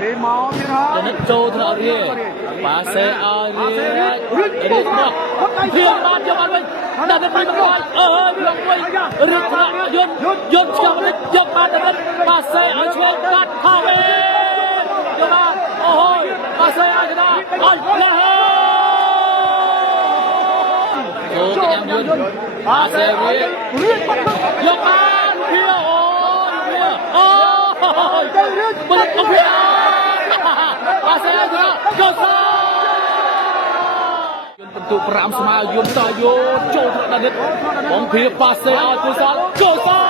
Đi máu đi thôi. Cho nên trâu thợ đi. Bà xe ai đi. Đi một. Thiêu ban cho bạn mình. Đặt đến mình rồi. Đường quay. Rực thợ Yun cho mình dọc ban đến. Bà xe ai chơi cắt thao về. Cho bạn. Ôi. Bà xe ai đó. Ôi. Là hết. Ô cái nhằm Yun. Bà xe đi. Dọc ban. Thiêu. Ôi. Balik ông Pia. Bà xe ai đó. Go xa. Untuk peram semua Yun Tayo Joe Danit Bóng phía Pase ai cuối sát Go xa.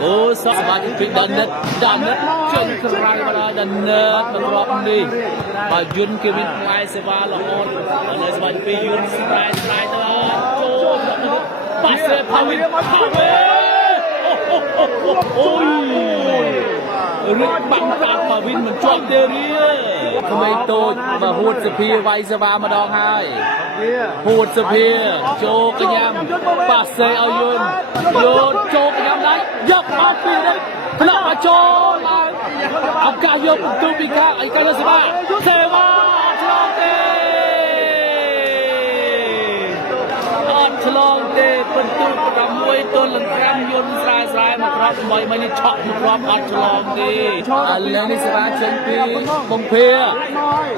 Go xa sebagai pin Danit Chân kerai pada Danit Mengrop ni Yun Kevin Play Seva Lahon Ada sebagai pin Yun Strike telah Joe Danit Pase Pawin Ôi Rực bắn tạp và Vin mình chọn đê ria. Không ai tôi và hụt sự phía vay ra vào mà đong hai. Hụt sự phía cho cái nhằm. Bà xe ở Yun. Yun cho cái nhằm đấy. Dập áo phía đấy. Thật là cho là. Ông cao Yun tôi bị khác. Anh cái là gì bà. Xe bà. Chlong tê phân tu cầm môi tôn lần cam Yun sai mà crop mày mày đi chọn một crop ăn chlong đi. Lên đi sẽ tranh pi bông phê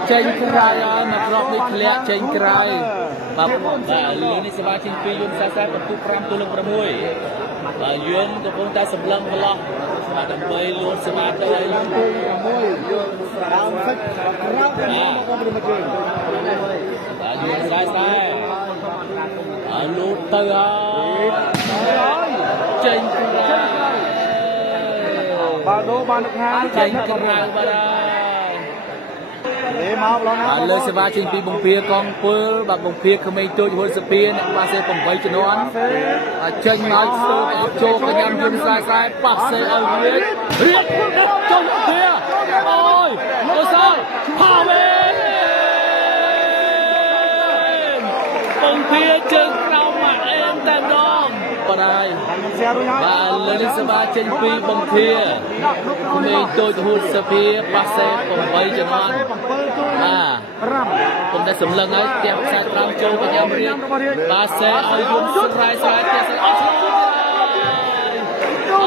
tranh cray mà crop đi lẹ tranh cray và lên đi sẽ tranh pi Yun sai phân tu cam tu lần cầm môi Yun tu pun ta sầm lăng vào lo mà cầm môi luôn sẽ bắt tới Yun sai lút tới tranh Ba đô ba nước hai tranh cray vào đây. Lên xe ba trên pi bông pia con pơ bạc bông pia không ai tôi hồi xe pia nè ba xe bông quay cho nó ăn tranh nói cho cái nhầm Yun sai bạc xe ở riết đất cho bông pia ôi ôi sao thả về bông pia chân rau mà em tem đong vào đây và lên xe ba trên pi bông pia không ai tôi hồi xe pia bạc xe bông quay cho nó ănผมได้สำเร็จแล้วเตรียมใส่ตามโจกับยามเรียนบาเซ่เอายุ่งสุดท้ายสายเตรียมใส่อ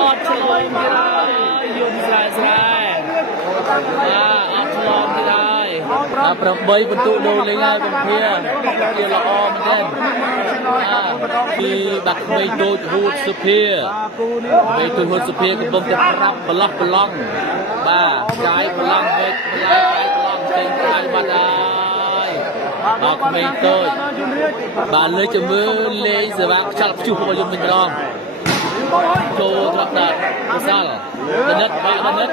อดชลอยไม่ได้ยุ่งสายออดชลอยไม่ได้ประเบยบรรทุกโดนเลยง่ายเป็นเพียเกี่ยวละออมันเด่นที่บักไม่โดนหูดสุเพียไม่ตัวหูดสุเพียกับผมจะรับพลังบ้าใจพลังเวทพลังtrên tay bạn ơi, học mình tôi, bạn lấy cho mưa lấy giờ bạn chặt chụp vào dùng mình không? Cô thật là sao? Đất bạn bảo vệ,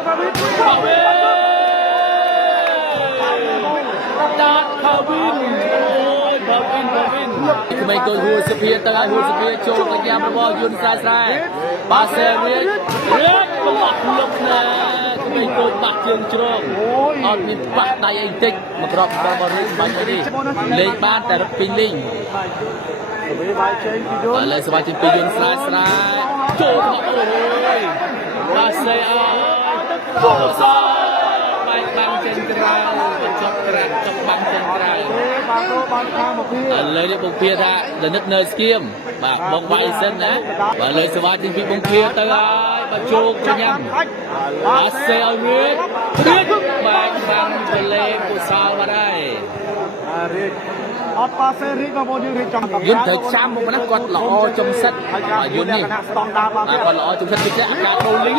đát bảo Vin. Mình tôi hùa sập hiện tại hùa sập hiện cho cái nhà bao Yun sai, ba xe riết lọc nè. Mình tôi bạc trường trường mình bạc tay anh tích mà drop vào rừng bắn đi lên ban tại đất pin linh lên sebagai tim Yun sai chỗ họ ơi ba xe ơi bay băng trên cây chọc băng trên cây lên đi bông kia ra là nước nơi skiêm bạc bông bay sân đấy và lên sebagai tim bông kia tới bà chô cho nhầm bà xe ở riết bạc băng về lên của sao vào đây Yun thấy chăm một nó còn lọ trong sắt Yun đi còn lọ trong sắt thì cái cả đồ lính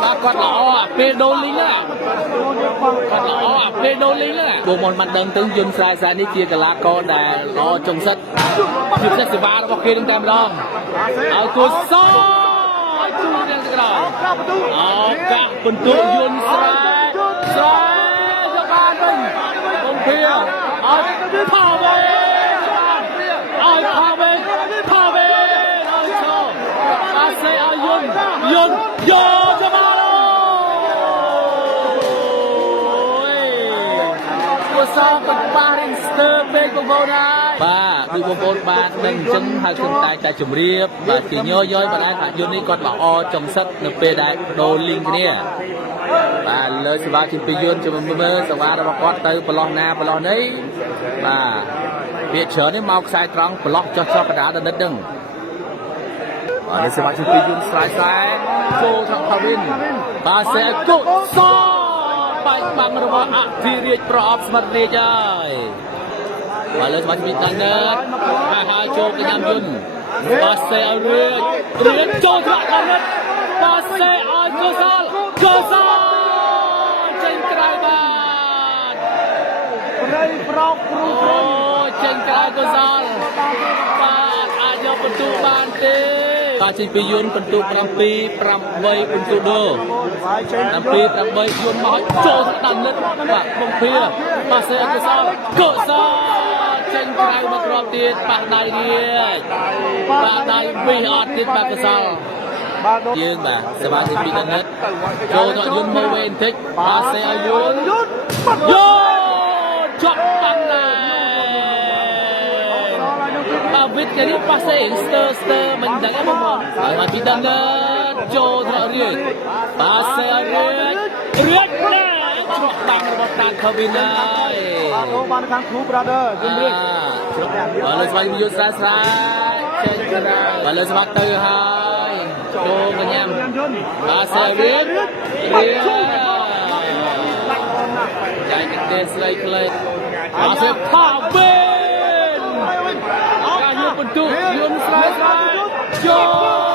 bà còn lọ phê đô lính á còn lọ phê đô lính á bộ môn mặt đơn tướng Yun sai đi chia cả lá con đà lọ trong sắt chụp sắt thứ ba nó bọc kia đứng tam long ở cuối số chú đang cái đó cả phần tụ Yun sai cho ba mình con kia thả về cho ba xe Yun vô cho ba rồi sao còn ba đến sơ bên của vô này បាទគឺបងប្អូនបានដឹងអញ្ចឹងហើយខ្ញុំតែជម្រាបបាទជាញយយបណ្ដាថាយន្តនេះគាត់ល្អចំសិតនៅពេលដែលដូរលីងគ្នាបាទលើសេវាជាពីយន្តជំមើលសេវារបស់គាត់ទៅប្រឡោះណាប្រឡោះនេះបាទពាក្យច្រើននេះមកខ្សែត្រង់ប្រឡោះចោះកណ្ដាលដនិតហ្នឹងបាទលើសេវាជាពីយន្តស្រាយចូលថងផាវិនបាទសេគុសបាញ់បាំងរបស់អភិរាជប្រអប់ស្មាត់រាជហើយបាទលើសមាជិកដល់នេះហើយចូលទៅញ៉ាំយន្តបាទសេឲ្យរៀនចូលថ្នាក់ដល់នេះបាទសេឲ្យកុសលចេញក្រៅបាទព្រៃប្រោកគ្រូអូចេញក្រៅកុសលបាទអាចយកបន្ទូបានទេបាទចេញពីយន្តបន្ទូ7 8បន្ទូដូ7 8យន្តមកចូលដល់នេះបាទបំភាបាទសេឲ្យកុសលចេញក្រៅមកគ្រាប់ទៀតបាក់ដៃរាជបាក់ដៃវិញអត់ទៀតបាក់កសលយើងបាទសមាជិកពីដនិតចូលទៅយន្តមកវិញបន្តិចបាទសេឲ្យយន្តជាប់បាំងដែរបាទវិទ្យានេះប៉ាសេស្ទើមិនដឹងទេបងប្អូនហើយពីដនិតចូលទៅរាជបាទសេឲ្យរាជណាច្រកបាំងរបស់តាខវិនហើយបានខាងគ្រូ brother ជំរាបបាទលើស្វាយយុទ្ធស្រាចេញទៅបាទលើស្វាទៅហើយចូលកញ្ញាំបាទសេរីចាយទេស្រីក្លេបាទសេផាវិនការយកបន្ទុកយន្តស្រាចូល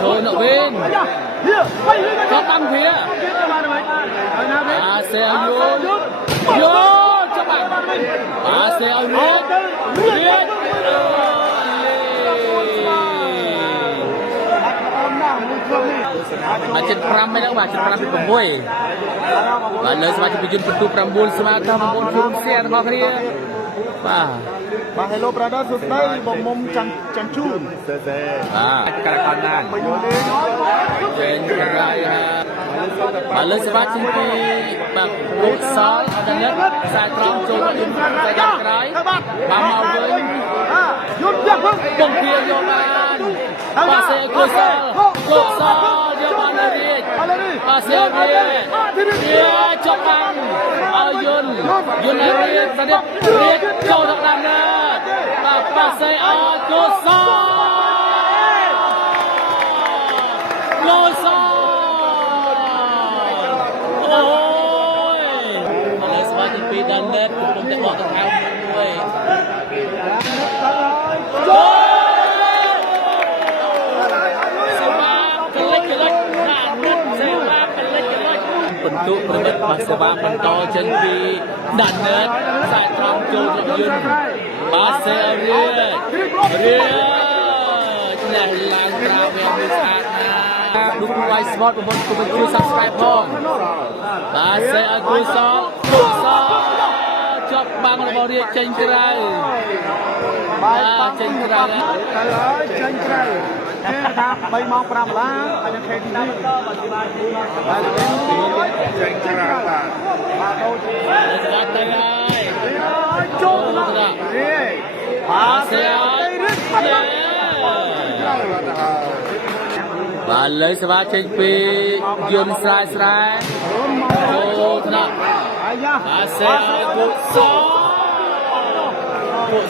ចូលនៅវិញក៏តាំងវាអាសេយយោចាប់បានអាសេឲ្យរៀបបាទចិត្ត5មិនដឹងបាទចិត្ត5ពី6បាទលើសមាជិកពីយន្តបន្ទូ9ស្មើថា9ជួនសៀរបស់គ្នាបាទ hello brother សួស្ដីបងមុំចាន់ជូនបាទកាត់ណានចេញក្រៅបាទលើសេវាជាពីបាទលោកសលអត់នេះខ្សែត្រង់ចូលយន្តខ្សែយ៉ាងក្រោយបាទមកវិញយន្តយ៉ាប់បំភាយកបានបាទសេកុសលយកបានរាជបាទសេរាចុកបានឲ្យយន្តរាជស្ដេចរាជចូលដល់ដានណាបាទសេឲ្យកុសលអូយមកស្វាយពីដល់នេះកំពុងតែបកដង្ហើមមួយបន្ទុកប្រឌិតបាទសេវាបន្តចេញពីដាននេះខ្សែត្រង់ចូលរថយន្តបាទសេរីឆ្លះឡើងក្រៅវាមួយស្អាតណាស់លោកវ៉ៃស្មតបងប្អូនជួយ Subscribe ផងបាទសេឲ្យកុសលចាប់បាំងរបស់រាជចេញក្រៅបាទចេញក្រៅទៅហើយចេញក្រៅគេថា3ម៉ោង5ដុល្លារហើយនៅ KTV បាទចេញក្រៅបាទដូចទៅហើយចូលទៅបាទសេឲ្យបាទលើសេវាចេញពីយន្តស្រាយចូលថ្នាក់បាទសេឲ្យគុ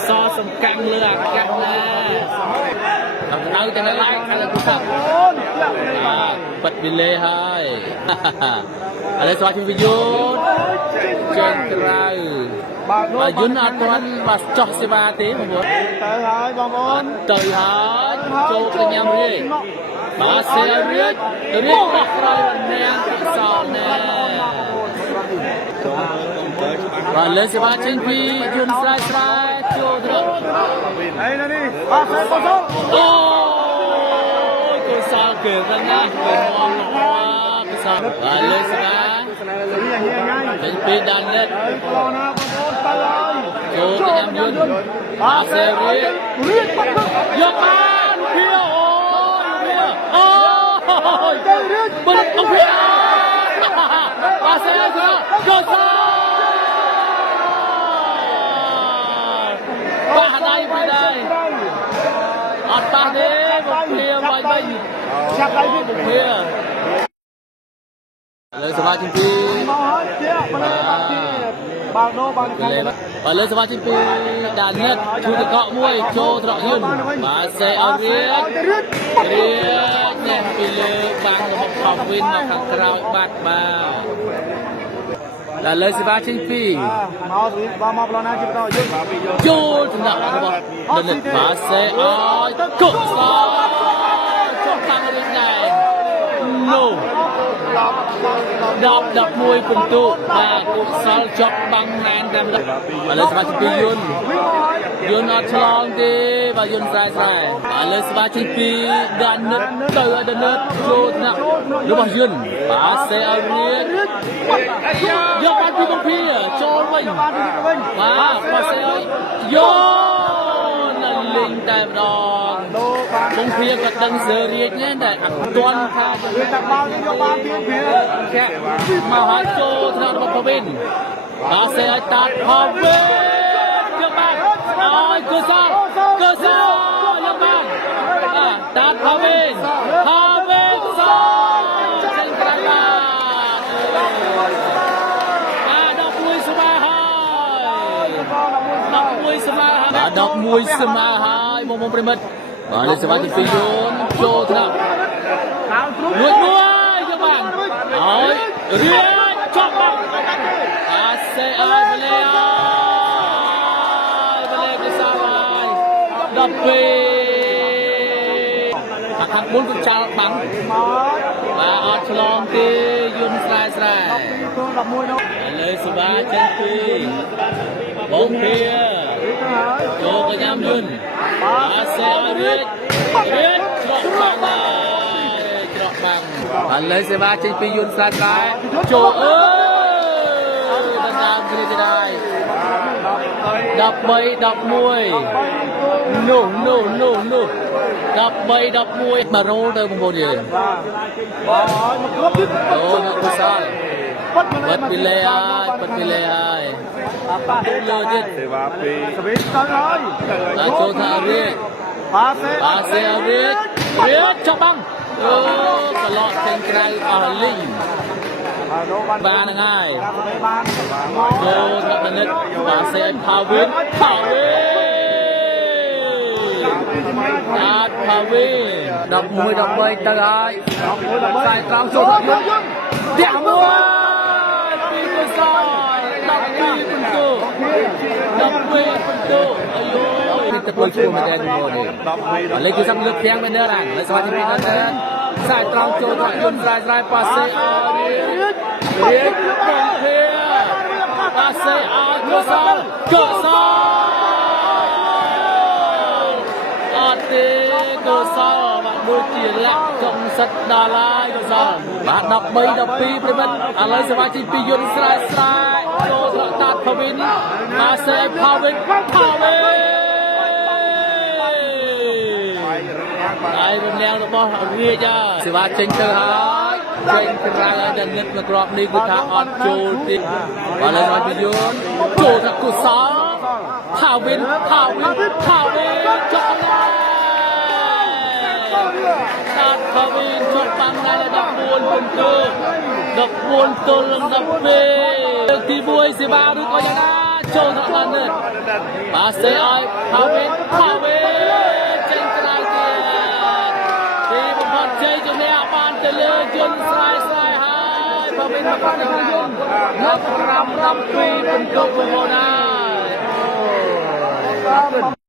សលសំកាំងលើអាកាសណាដល់ទៅតែឡើងខាងគុសលបិទវិលេហើយឥឡូវស្វាជិះវិយុទ្ធចេញក្រៅបាទយន្តអត់ទាន់បាទចោះសេវាទេបងប្អូនទៅហើយបងប្អូនទៅហើយចូលទៅញ៉ាំរាជបាទសេរាជបោះក្រោយនាងពិសោណែបាទលើសេវាចេញពីយន្តស្រាយចូលទៅហើយនេះបាទសេកុសលអូកុសលគឺហ្នឹងណាគឺមងល្អកុសលបាទលើសេវាចេញពីដាននេះចូលទៅញ៉ាំយន្តបាទសេរីយកបានអូទៅរៀបបិទអង្គា ប៉ាសេឲ្យទៅកោសាប៉ះដៃពីដៃអត់ប៉ះទេមកភៀបាញ់វិញ ចាប់ដៃវិញ ភៀលើសមាជិកពី មកហើយជាබලបាត់ទីបាល់ដោបាល់ខាង បើលើសមាជិកពីដាននិតជួយកក់មួយចូលត្រកយន្តបាទសេអរៀតរៀតនេះពីលើបាំងរបស់ខំវិនមកខាងក្រោយបាត់បាទដល់លើសមាជិកពី មកស្រីមកប្លណាជិះទៅយន្ត ចូលចំណាក់របស់ដាននិតបាទសេអើយកុសលចូលខាងរៀងដែរនោះ11ពិន្ទុបាទកុសលជាប់បាំងណែនតែម្ដងឥឡូវសមាជិកពីយន្តអត់ឆ្លងទេបាទយន្តស្រែឥឡូវសមាជិកពីដាននិតទៅឲ្យដាននិតចូលថ្នាក់របស់យន្តបាទសេឲ្យរៀនយកបានពីបំភីចូលវិញបាទបាទសេឲ្យយកនៅលេងតែម្ដង ដោបាន បំភីក៏ដឹងសើរៀចនេះតែអត់ទាន់ថា វាតែបាល់នេះយកបានពីពី ចាក់មកហើយចូលថ្នាក់របស់ភវិនបាទសេឲ្យតាត់ភវិនយកបានឲ្យកុសលយកបានបាទតាត់ភវិនសចេញក្រៅបាទ11ស្មើហើយ11ស្មើហើយបាទ11ស្មើហើយបងប្រិមិត្តបាទលេខសមាជិកពីយន្តចូលថ្នាក់ លួចមួយយកបានហើយរៀបចប់បានអាសេអើយបលេគេសាហើយ12ខាង4ក៏ចាល់បាំង មក បាទអត់ឆ្លងទេយន្តស្រែ ពីគោ11នោះ ឥឡូវសបាចេញពីបងភី ទៅហើយ ចូលកញ្ញាមយន្តអាសេអើយរៀបច្រកបាំងហើយ ឥឡូវសេវាចេញពីយន្តស្រែចូលអើយដណ្ដើមគ្នាទៅដែរ13 11នោះ13 11មករោលទៅបងប្អូនយើង បាទហើយមកគ្រប់ទៀត អូមកកុសល បាត់ បិទពីលេហើយប៉ះ លើទៀត សេវាពីស្វីទៅហើយ ដល់ចូលថារៀប បាទសេ រៀបចប់បាំងអូកន្លោតចេញក្រៅអស់លីង បាទដោបាន បានហ្នឹងហើយ បាន ចូលរកនិតបាទសេឲ្យផាវិនអាចផាវិន11 13ទៅហើយខ្សែត្រង់ចូលរកយន្តតាក់មួយពីកុសល12ពិន្ទុអាយុនេះទៅជួយមកតែនេះមកនេះឥឡូវគឺសំលើកទាំងមែនទេរានៅសមាជិកនេះទៅខ្សែត្រង់ចូលរកយន្តស្រែប៉ាសេអរៀបបងភីប៉ាសេអកុសលអត់ទេកុសលបាទដូចជាលាក់ចំសិតដល់ហើយកុសលបាទ13 12ប្រិមិត្តឥឡូវសមាជិកពីយន្តស្រែចូលរកតាត់ភវិនប៉ាសេផាវិនហើយរំលាងរបស់រាជសេវាចេញទៅហើយចេញក្រៅឲ្យដល់និតមកក្របនេះគឺថាអត់ចូលទៀតបាទឥឡូវមកពីយន្តចូលថាកុសលផាវិនចុះណាតាត់ភវិនចុះបាំងដល់14ពិន្ទុ14ទល់នឹង12លើកទី1សេវាឬក៏យ៉ាងណាចូលថាដល់និតបាទសេឲ្យផាវិនចេញក្រៅទៀតទីបំផុតជ័យជំនះបានទៅលើយន្តស្រែហើយភវិនមកគាត់ទៅយន្ត15 12ពិន្ទុបងប្អូនហើយ